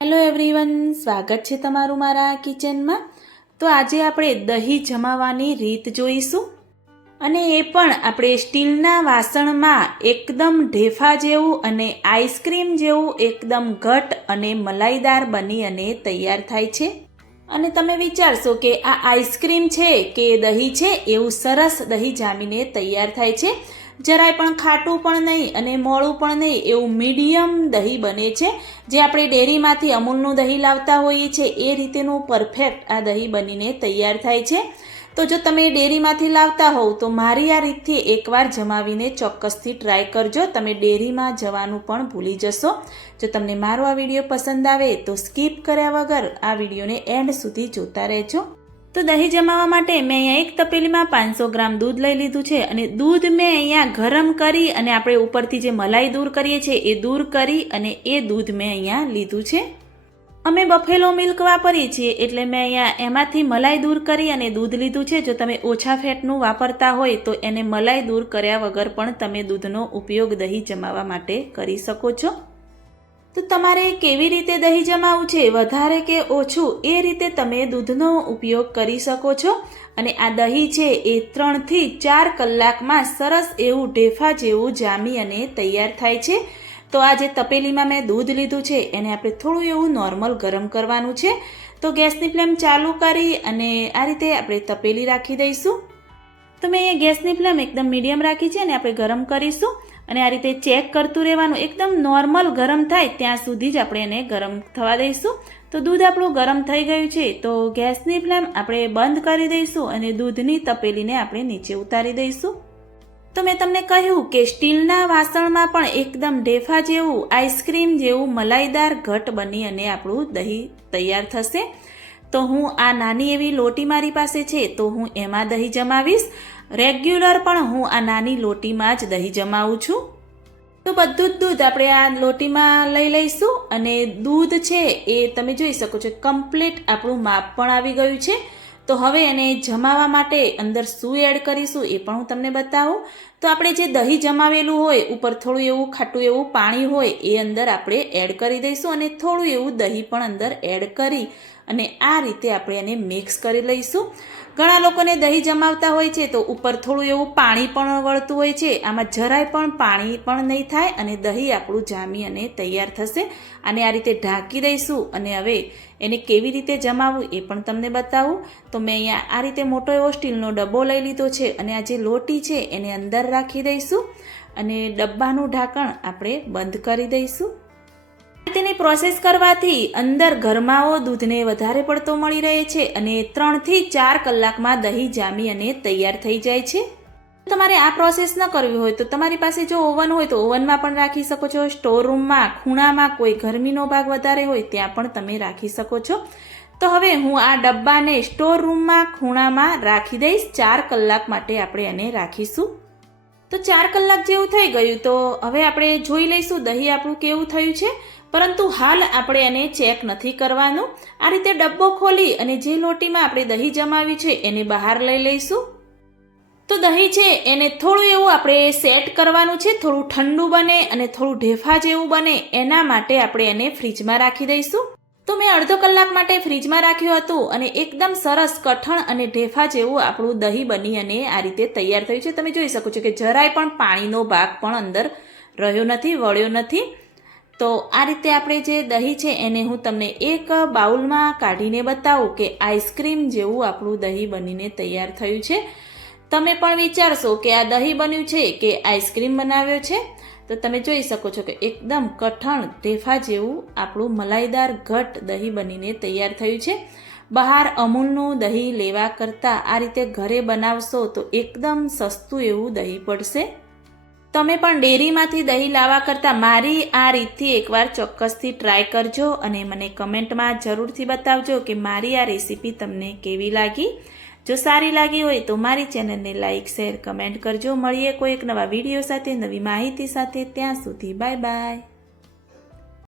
Hello everyone, સ્વાગત છે તમારું મારા કિચનમાં। તો આજે આપણે દહીં જમાવવાની રીત જોઈશું અને એ પણ આપણે સ્ટીલના વાસણમાં એકદમ ઢેફા જેવું અને આઈસ્ક્રીમ જેવું એકદમ ઘટ અને મલાઈદાર બની અને તૈયાર થાય છે। અને તમે વિચારશો કે આ આઈસ્ક્રીમ છે કે દહીં છે, એવું સરસ દહીં જામીને તૈયાર થાય છે। જરાય પણ ખાટું પણ નહીં અને મોળું પણ નહીં, એવું મીડિયમ દહીં બને છે। જે આપણે ડેરીમાંથી અમૂલનું દહીં લાવતા હોઈએ છીએ એ રીતેનું પરફેક્ટ આ દહીં બનીને તૈયાર થાય છે। તો જો તમે ડેરીમાંથી લાવતા હોવ તો મારી આ રીતથી એકવાર જમાવીને ચોક્કસથી ટ્રાય કરજો, તમે ડેરીમાં જવાનું પણ ભૂલી જશો। જો તમને મારો આ વિડીયો પસંદ આવે તો સ્કીપ કર્યા વગર આ વિડીયોને એન્ડ સુધી જોતા રહેજો। તો દહીં જમાવવા માટે મેં અહીંયા એક તપેલીમાં 500 ગ્રામ દૂધ લઈ લીધું છે અને દૂધ મેં અહીંયા ગરમ કરી અને આપણે ઉપરથી જે મલાઈ દૂર કરીએ છીએ એ દૂર કરી અને એ દૂધ મેં અહીંયા લીધું છે। અમે બફેલો મિલ્ક વાપરીએ છીએ એટલે મેં અહીંયા એમાંથી મલાઈ દૂર કરી અને દૂધ લીધું છે। જો તમે ઓછા ફેટનું વાપરતા હોય તો એને મલાઈ દૂર કર્યા વગર પણ તમે દૂધનો ઉપયોગ દહીં જમાવવા માટે કરી શકો છો। તો તમારે કેવી રીતે દહીં જમાવવું છે, વધારે કે ઓછું, એ રીતે તમે દૂધનો ઉપયોગ કરી શકો છો। અને આ દહીં છે એ 3 થી 4 કલાકમાં સરસ એવું ઢેફા જેવું જામી અને તૈયાર થાય છે। તો આ જે તપેલીમાં મેં દૂધ લીધું છે એને આપણે થોડું એવું નોર્મલ ગરમ કરવાનું છે। તો ગેસની ફ્લેમ ચાલુ કરી અને આ રીતે આપણે તપેલી રાખી દઈશું। તો મેં અહીંયા ગેસની ફ્લેમ એકદમ મીડિયમ રાખી છે અને આપણે ગરમ કરીશું અને આ રીતે ચેક કરતું રહેવાનું, એકદમ નોર્મલ ગરમ થાય ત્યાં સુધી જ આપણે એને ગરમ થવા દઈશું। તો દૂધ આપણું ગરમ થઈ ગયું છે તો ગેસની ફ્લેમ આપણે બંધ કરી દઈશું અને દૂધની તપેલીને આપણે નીચે ઉતારી દઈશું। તો મેં તમને કહ્યું કે સ્ટીલના વાસણમાં પણ એકદમ ઢેફા જેવું આઈસ્ક્રીમ જેવું મલાઈદાર ઘટ બની અને આપણું દહીં તૈયાર થશે। તો હું આ નાની એવી લોટી મારી પાસે છે તો હું એમાં દહીં જમાવીશ। રેગ્યુલર પણ હું આ નાની લોટીમાં જ દહીં જમાવું છું। તો બધું જ દૂધ આપણે આ લોટીમાં લઈ લઈશું અને દૂધ છે એ તમે જોઈ શકો છો કમ્પ્લીટ આપણું માપ પણ આવી ગયું છે। તો હવે એને જમાવવા માટે અંદર શું એડ કરીશું એ પણ હું તમને બતાવું। તો આપણે જે દહીં જમાવેલું હોય ઉપર થોડું એવું ખાટું એવું પાણી હોય એ અંદર આપણે એડ કરી દઈશું અને થોડું એવું દહીં પણ અંદર એડ કરી અને આ રીતે આપણે એને મિક્સ કરી લઈશું। ઘણા લોકોને દહીં જમાવતા હોય છે તો ઉપર થોડું એવું પાણી પણ વળતું હોય છે, આમાં જરાય પણ પાણી પણ નહીં થાય અને દહીં આપણું જામી અને તૈયાર થશે। અને આ રીતે ઢાંકી દઈશું અને હવે એને કેવી રીતે જમાવવું એ પણ તમને બતાવું। તો મેં અહીંયા આ રીતે મોટો એવો સ્ટીલનો ડબ્બો લઈ લીધો છે અને આ જે લોટી છે એને અંદર રાખી દઈશું અને ડબ્બાનું ઢાંકણ આપણે બંધ કરી દઈશું। તેની પ્રોસેસ કરવાથી અંદર ગરમાવો દૂધને વધારે પડતો મળી રહે છે અને 3 થી 4 કલાકમાં દહીં જામી અને તૈયાર થઈ જાય છે। તમારે આ પ્રોસેસ ન કરવી હોય તો તમારી પાસે જો ઓવન હોય તો ઓવનમાં પણ રાખી શકો છો, સ્ટોર રૂમમાં ખૂણામાં કોઈ ગરમીનો ભાગ વધારે હોય ત્યાં પણ તમે રાખી શકો છો। તો હવે હું આ ડબ્બાને સ્ટોર રૂમમાં ખૂણામાં રાખી દઈશ, 4 કલાક માટે આપણે એને રાખીશું। તો 4 કલાક જેવું થઈ ગયું તો હવે આપણે જોઈ લઈશું દહીં આપણું કેવું થયું છે, પરંતુ હાલ આપણે એને ચેક નથી કરવાનું। આ રીતે ડબ્બો ખોલી અને જે લોટીમાં આપણે દહીં જમાવ્યું છે એને બહાર લઈ લઈશું। તો દહીં છે એને થોડું એવું આપણે સેટ કરવાનું છે, થોડું ઠંડુ બને અને થોડું ઢેફા જેવું બને એના માટે આપણે એને ફ્રીજમાં રાખી દઈશું। તો મેં અડધો કલાક માટે ફ્રીજમાં રાખ્યું હતું અને એકદમ સરસ કઠણ અને ઢેફા જેવું આપણું દહીં બની અને આ રીતે તૈયાર થયું છે। તમે જોઈ શકો છો કે જરાય પણ પાણીનો ભાગ પણ અંદર રહ્યો નથી, વળ્યો નથી। તો આ રીતે આપણે જે દહીં છે એને હું તમને એક બાઉલમાં કાઢીને બતાવું કે આઈસ્ક્રીમ જેવું આપણું દહીં બનીને તૈયાર થયું છે। તમે પણ વિચારશો કે આ દહીં બન્યું છે કે આઈસ્ક્રીમ બનાવ્યો છે। તો તમે જોઈ શકો છો કે એકદમ કઠણ ઢેફા જેવું આપણું મલાઈદાર ઘટ દહીં બનીને તૈયાર થયું છે। બહાર અમૂલનું દહીં લેવા કરતાં આ રીતે ઘરે બનાવશો તો એકદમ સસ્તું એવું દહીં પડશે। તમે પણ ડેરીમાંથી દહીં લાવવા કરતાં મારી આ રીતથી એકવાર ચોક્કસથી ટ્રાય કરજો અને મને કમેન્ટમાં જરૂરથી બતાવજો કે મારી આ રેસીપી તમને કેવી લાગી। જો સારી લાગી હોય તો મારી ચેનલને લાઇક, શેર, કમેન્ટ કરજો। મળીએ કોઈ એક નવા વિડીયો સાથે, નવી માહિતી સાથે, ત્યાં સુધી બાય બાય।